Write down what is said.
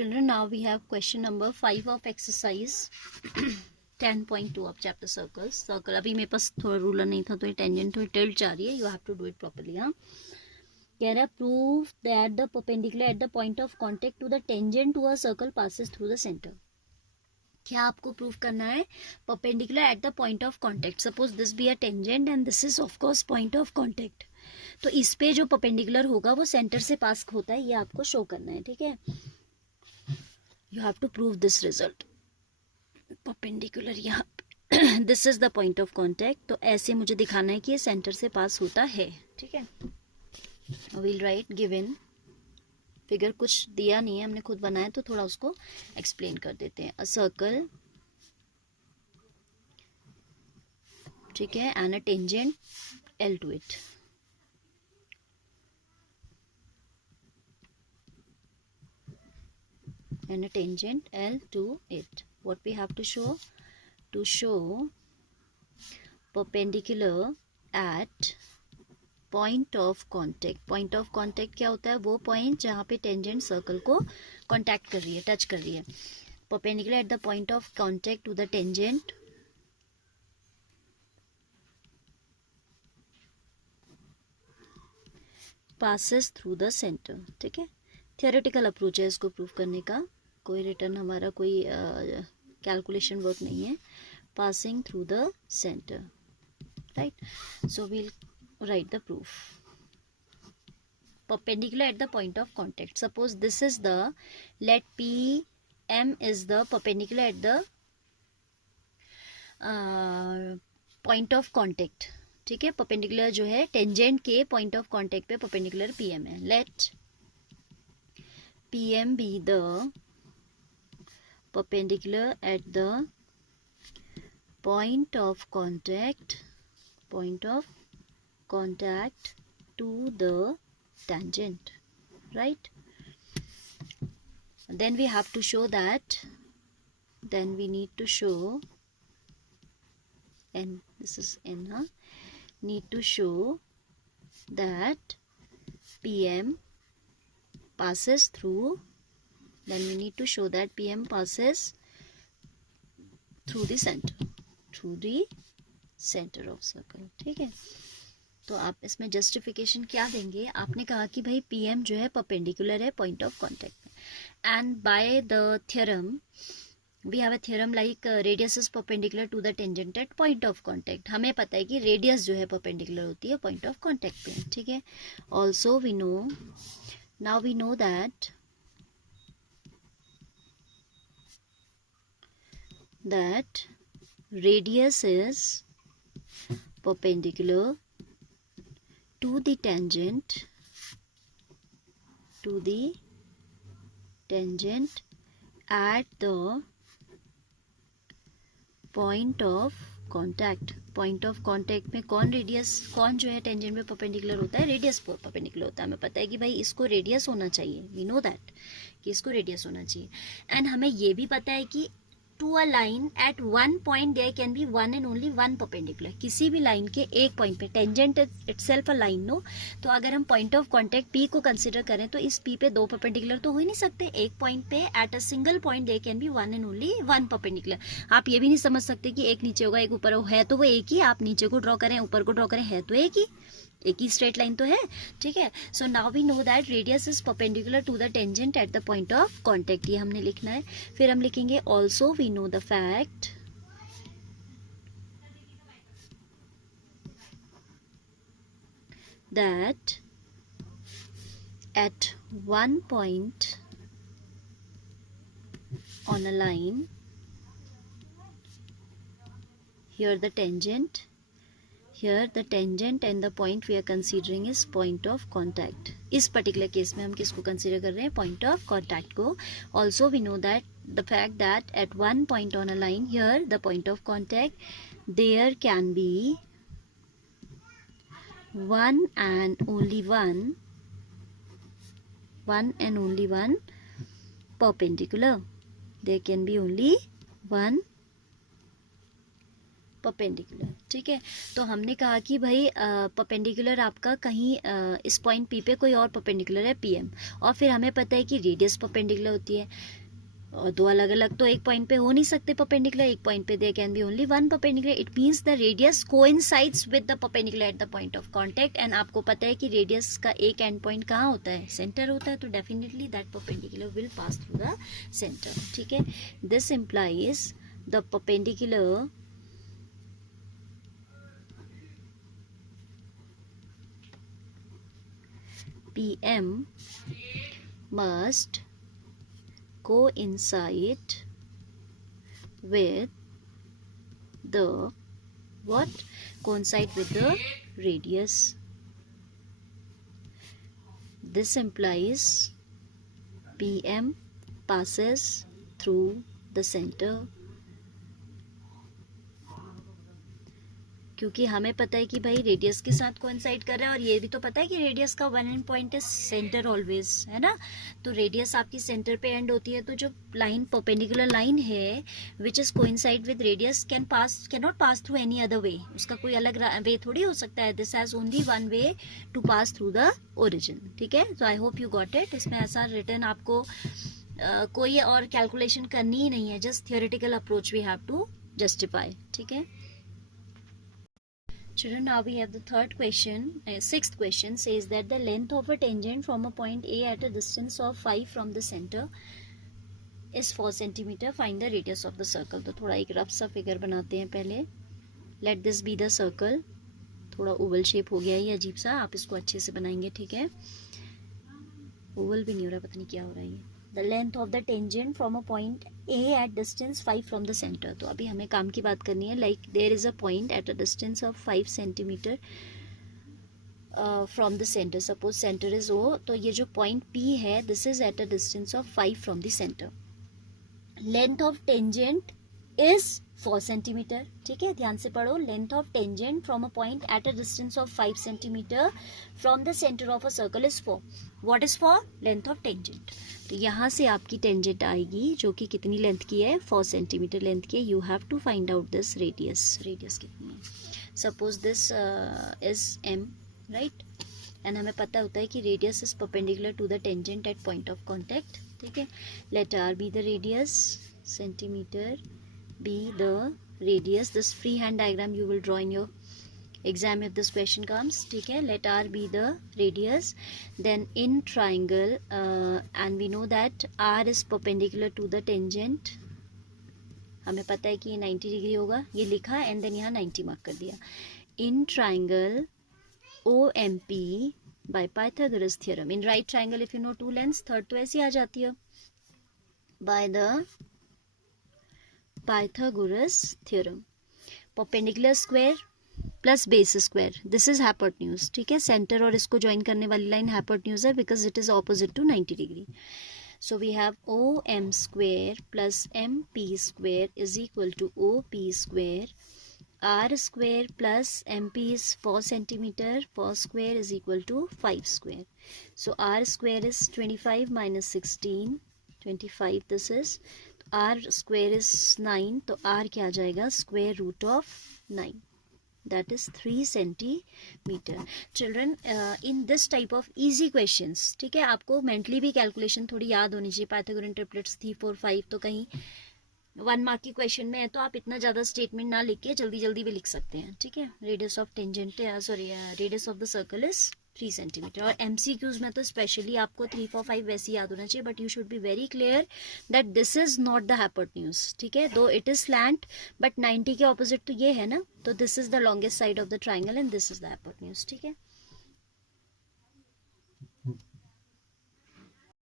Children, now we have question number 5 of exercise 10.2 of chapter circles. Circle अभी मेरे पास थोड़ा ruler नहीं था तो ये टेंजेंट थोड़ी टिल्ट जा रही है. You have to do it properly. हाँ, कह रहा prove that the perpendicular at the point of contact to the tangent to a circle passes through the center. क्या आपको प्रूव करना है? Perpendicular at the point of contact. Suppose this be a tangent and this is of course point of contact. तो इस पे जो perpendicular होगा वो सेंटर से पास होता है, ये आपको शो करना है. ठीक है, you have to prove this result. Perpendicular यहाँ this is the point of contact. तो ऐसे मुझे दिखाना है कि ये सेंटर से पास होता है. ठीक है, विल राइट गिवन. फिगर कुछ दिया नहीं है, हमने खुद बनाया तो थोड़ा उसको एक्सप्लेन कर देते हैं. अ सर्कल, ठीक है, and a tangent L two it. And a tangent L to it. What we have to show? To show perpendicular at point of contact. Point of contact क्या होता है? वो point जहाँ पे tangent circle को contact कर रही है, touch कर रही है. Perpendicular at the point of contact to the tangent passes through the center. ठीक है, थियोरेटिकल अप्रोच है इसको प्रूव करने का. कोई रिटर्न हमारा कोई कैलकुलेशन वर्क नहीं है. Passing through the centre, right. So we'll write the proof. Perpendicular at the point of contact. Suppose this is the, let P M is the perpendicular at the point of contact. ठीक है, perpendicular जो है tangent के point of contact पे perpendicular P M है. Let PM be the perpendicular at the point of contact to the tangent, right? Then we have to show that, then we need to show, and this is n, need to show that PM passes through, then we need to show that PM passes through the center of circle. ठीक है, तो आप इसमें justification क्या देंगे? आपने कहा कि भाई PM जो है परपेंडिकुलर है पॉइंट ऑफ कॉन्टेक्ट में, and by the theorem we have a theorem like radius is perpendicular to the tangent at point of contact. हमें पता है कि रेडियस जो है परपेंडिकुलर होती है पॉइंट ऑफ कॉन्टेक्ट पे. ठीक है, also we know, now we know that radius is perpendicular to the tangent at the point of contact. Point of contact में कौन रेडियस, कौन जो है टेंजेंट में परपेंडिकुलर होता है? रेडियस परपेंडिकुलर होता है. हमें पता है कि भाई इसको रेडियस होना चाहिए. वी नो दैट कि इसको रेडियस होना चाहिए. एंड हमें ये भी पता है कि to a line at one point there can be one and only one perpendicular. किसी भी लाइन के एक पॉइंट पे, tangent itself a line, no. तो अगर हम पॉइंट ऑफ कॉन्टैक्ट पी को कंसिडर करें तो इस पी पे दो परपेंडिकुलर तो हो ही नहीं सकते. एक पॉइंट पे at a single point there can be one and only one perpendicular. आप ये भी नहीं समझ सकते कि एक नीचे होगा एक ऊपर हो. है तो वो एक ही. आप नीचे को ड्रॉ करें ऊपर को ड्रॉ करें, है तो एक ही स्ट्रेट लाइन तो है. ठीक है, so now we know that radius is perpendicular to the tangent at the point of contact. ये हमने लिखना है. फिर हम लिखेंगे also we know the fact that at one point on a line, here the tangent and the point we are considering is point of contact. इस particular case में हम किसको कंसिडर कर रहे हैं? पॉइंट ऑफ कॉन्टैक्ट को. Also we know that the fact that at one point on a line, here the point of contact, there can be one and only one perpendicular. There can be only one perpendicular, ठीक है। तो हमने कहा कि भाई perpendicular आपका कहीं इस पॉइंट पी पे कोई और परपेंडिकुलर है पीएम, और फिर हमें पता है कि रेडियस परपेंडिकुलर होती है, और दो अलग अलग तो एक पॉइंट पे हो नहीं सकते परपेंडिकुलर, एक पॉइंट पे there can be only one perpendicular. It means the radius coincides with the perpendicular at the point of contact, and आपको पता है कि रेडियस का एक एंड पॉइंट कहाँ होता है, सेंटर होता है, तो definitely that perpendicular will pass through the centre, ठीक है। This implies the perpendicular PM must coincide with the what? Coincide with the radius. This implies PM passes through the center, क्योंकि हमें पता है कि भाई रेडियस के साथ कोइंसाइड कर रहा है, और ये भी तो पता है कि रेडियस का one and point is centre always, है ना। तो रेडियस आपकी सेंटर पे एंड होती है, तो जो लाइन परपेंडिकुलर लाइन है which is coincide with radius can not pass through any other way, उसका कोई अलग वे थोड़ी हो सकता है। This has only one way to pass through the origin, ठीक है। तो I hope you got it. इसमें ऐसा रिटर्न आपको कोई और कैलकुलेशन करनी ही नहीं है, just theoretical approach we have to justify, ठीक है। Children, now we have the third question. Sixth question says that the length of a tangent from a point A at a distance of 5 from the center is 4 centimeter. Find the radius of the circle. तो थोड़ा एक rough सा figure बनाते हैं पहले. Let this be the circle. थोड़ा Oval shape हो गया है ये अजीब सा, आप इसको अच्छे से बनाएंगे, ठीक है। ओवल भी नहीं हो रहा, पता नहीं क्या हो रहा है ये। The length of the tangent from a point A at distance 5 from the center. तो अभी हमें काम की बात करनी है, like there is a point at a distance of 5 centimeter from the center. Suppose center is O, तो ये जो point P है, this is at a distance of 5 from the center. Length of tangent is 4 centimeter, ठीक है। ध्यान से पढ़ो, length of tangent from a point at a distance of 5 centimetre from the centre of a circle is 4. What is 4? Length of tangent. तो यहाँ से आपकी tangent आएगी जो कि कितनी लेंथ की है, 4 सेंटीमीटर लेंथ की है। You have to find out this radius. Radius कितनी है? Suppose this is m, right, and हमें पता होता है कि radius is perpendicular to the tangent at point of contact, ठीक है। Let r be the radius, centimetre be the radius. This freehand diagram you will draw in your exam if this question comes, ठीक है। let r be the radius, then in triangle and we know that r is perpendicular to the tangent, हमें पता है कि ये 90 degree होगा, ये लिखा एंड देन यहाँ 90 मार्क कर दिया। in triangle OMP by Pythagoras theorem, in right triangle if you know two lengths, third तो ऐसी आ जाती है, by the Pythagoras theorem, perpendicular square plus base square, this is hypotenuse, ठीक है। सेंटर और इसको ज्वाइन करने वाली लाइन hypotenuse है because it is opposite to 90 degree. So we have OM square plus MP square is equal to OP square. R square plus MP is 4 centimeter, 4 square is equal to 5 square. So R square is 25 minus 16, 25 this is. R square is 9, तो R क्या आ जाएगा, square root of 9, that is 3 centimetre. Children, in this type of easy questions, ठीक है, आपको mentally भी calculation थोड़ी याद होनी चाहिए. पाइथागोरन ट्रिपलेट्स 3 4 5 तो कहीं 1 मार्क की क्वेश्चन में है, तो आप इतना ज़्यादा स्टेटमेंट ना लिख के जल्दी जल्दी भी लिख सकते हैं, ठीक है. Radius of tangent, radius of the circle is 3 centimetre. और MCQs में तो स्पेशली आपको 3 4 5 वैसे याद होना चाहिए, but you should be very clear that this is not the hypotenuse, ठीक है. दो इट इज स्लैंट बट 90 के ऑपोजिट तो ये है ना, तो this is the longest side of the triangle and this is the hypotenuse, ठीक है.